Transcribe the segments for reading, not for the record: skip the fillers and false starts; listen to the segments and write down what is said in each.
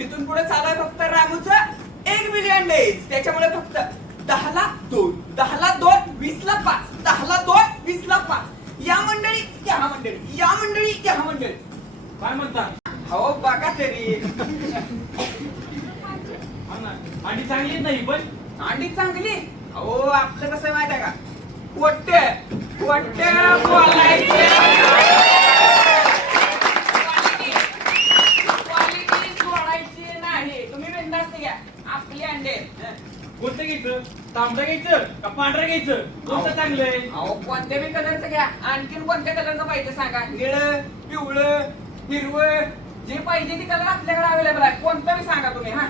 तिथून पुढे चालू फक्त रामूचं 1 मिलियन डेज. त्याच्यामुळे फक्त 10 ला 2, 10 ला 2, 20 ला 5, 10 ला 2, 20 ला 5. या मंडळी या मंडळी, या मंडळी या मंडळी. काय म्हणता? हो बघा तरी. अंडी चांगली नाही पण अंडी चांगली. अहो आपलं कसं माहिती आहे का, कोट्टे कोट्टे बोलायचे, क्वालिटी सोडायची नाही. तुम्ही बिनधास्त घ्या आपली अंडे. कोणतं घ्यायचं? तांबडं घ्यायचं का पांढरं घ्यायचं? कोणतं चांगलं आहे? अहो कोणत्या बी कलरचं घ्या. आणखीन कोणत्या कलरचं पाहिजे सांगा. निळं, पिवळं, हिरवं, जे पाहिजे ते कलर आपल्याकडे अवेलेबल आहे. कोणतं बी सांगा तुम्ही. हा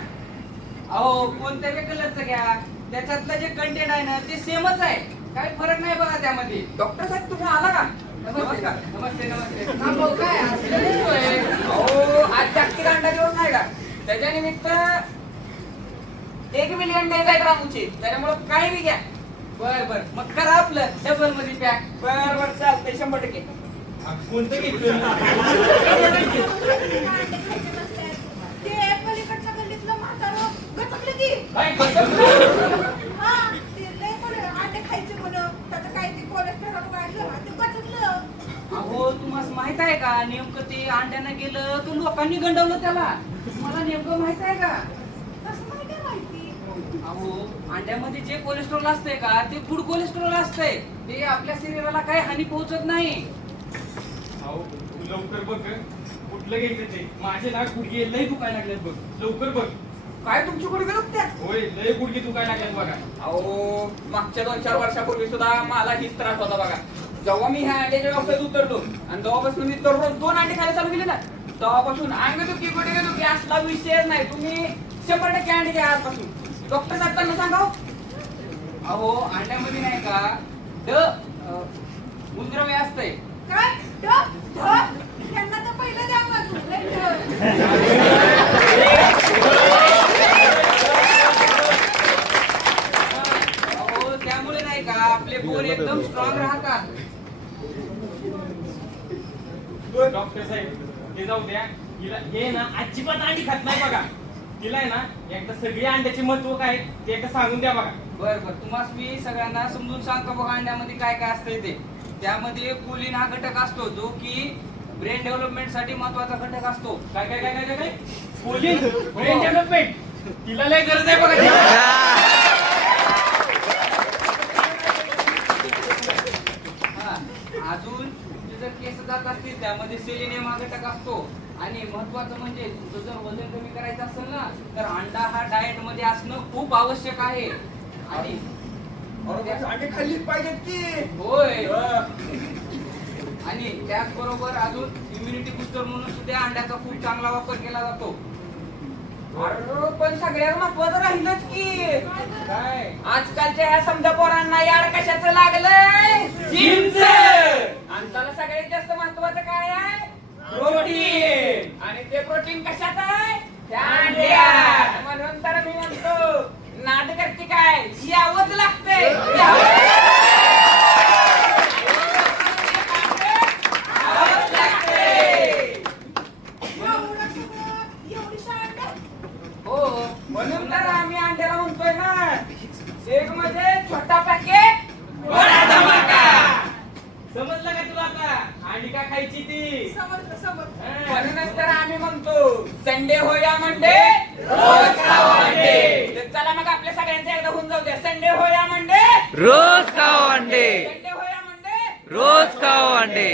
अहो कोणत्या बी कलरचं घ्या, त्याच्यातलं जे कंटेंट आहे ना ते सेमच आहे, काही फरक नाही बघा त्यामध्ये. डॉक्टर साहेब तुम्ही आला का? नमस्कार. नमस्ते नमस्ते. हा भाऊ काय असलं दिसतोय? अहो आज जागतिक अंडा दिवस नाही का, त्याच्या निमित्त 1 मिलियन डेज आहेत रामूचे. त्याच्यामुळे काही बी घ्या. बर बर मग करा आपलं डबल मध्ये पॅक. बर बर चालतंय 100%. कोणतं घ्यायचं? ते पलीकडच्या गल्लीतलं म्हातारं गचकलं की. काय कसं? हा, ते लय कोणी अंडे खायचे म्हणून त्याचं काय ते कोलेस्टेरॉल वाढलं ना, ते गचकलं. अहो तुम्हाला माहित आहे का नेमकं ते अंड्यानं गेलं तर लोकांनी गंडवलं त्याला. तुम्हाला नेमकं माहित आहे का? कसं माहिती आहे माहिती? अहो अंड्यामध्ये जे कोलेस्ट्रॉल असतंय का ते गुड कोलेस्ट्रॉल असतंय. ते आपल्या शरीराला काही हानी पोहोचत नाही. अहो लवकर बघ कुठलं घ्यायचं ते. माझे ना गुडघे लय दुखायला लागलेत बघ. लवकर बघ. काय तुमची गुडघे दुखत्यात? होय लय गुडघे दुखायला लागलेत बघा. अहो मागच्या 2-4 वर्षापूर्वी सुद्धा मला हीच त्रास होता बघा. जेव्हा मी ह्या अंड्याच्या व्यवसायात उतरलो आणि तेव्हापासून मी दररोज 2 अंडे खायला चालू केले ना, तेव्हापासून अंगदुखी गुडघे दुखी असला विषय नाही. तुम्ही 100% अंडे घ्या आजपासून. डॉक्टर साहेब त्यांना सांगा. अहो अंड्यामध्ये नाही का मूलद्रव्य असतंय. काय ढ ढ त्यांना तर पहिलं द्या वाजून. लय ढ. अहो त्यामुळे नाही का आपले बोन एकदम स्ट्रॉंग राहतात. डॉक्टर साहेब ते जाऊ द्या. हिला हे ना अजिबात अंडी खात नाही बघा. तिला आहे ना एकदा सगळी अंड्याचे महत्व काय ते एकदा सांगून द्या बघा. बर बर तुम्हाला मी सगळ्यांना समजून सांगतो बघा अंड्यामध्ये काय काय असतंय ते. त्यामध्ये कोलिन हा घटक असतो जो की ब्रेन डेव्हलपमेंट साठी महत्वाचा घटक असतो. काय काय काय काय काय कोलिन ब्रेन डेव्हलपमेंट तिला लय गरज आहे बघा. हा अजून तुमचे जर केस जात असतील त्यामध्ये सेलेनियम हा घटक असतो. आणि महत्वाचं म्हणजे तुमचं जर वजन कमी करायचं असेल ना तर अंडा हा डाएट मध्ये असणं खूप आवश्यक आहे. आणि अंडे खाल्लीच पाहिजेत की. होय आणि त्याचबरोबर अजून इम्युनिटी बुस्टर म्हणून सुद्धा अंड्याचा खूप चांगला वापर केला जातो. अरे पण सगळ्यात महत्वाचं राहिलंच की काय आजकालच्या ह्या समजा पोरांना याड कशाचं लागलंय? जिमचं. आणि त्याला सगळ्यात जास्त महत्वाचं काय आहे? प्रोटीन. आणि ते प्रोटीन कशात आहे? त्या अंड्यात. म्हणून तर मी म्हणतो नाटक काय यावंच लागतंय. एवढं सगळं, एवढीशा अंडे. हो म्हणून तर आम्ही अंड्याला म्हणतोय ना एक मध्ये छोटा पॅकेट बडा धमाका. समजलं का तुला आता अंडी का खायची ती? समजलं समजलं. म्हणूनच तर आम्ही म्हणतो संडे हो या मंडे रोज खाओ अंडे. तर चला मग आपल्या सगळ्यांचं एकदा होऊन जाऊ द्या. संडे हो या मंडे रोज खाओ अंडे. संडे हो या मंडे रोज खाओ अंडे.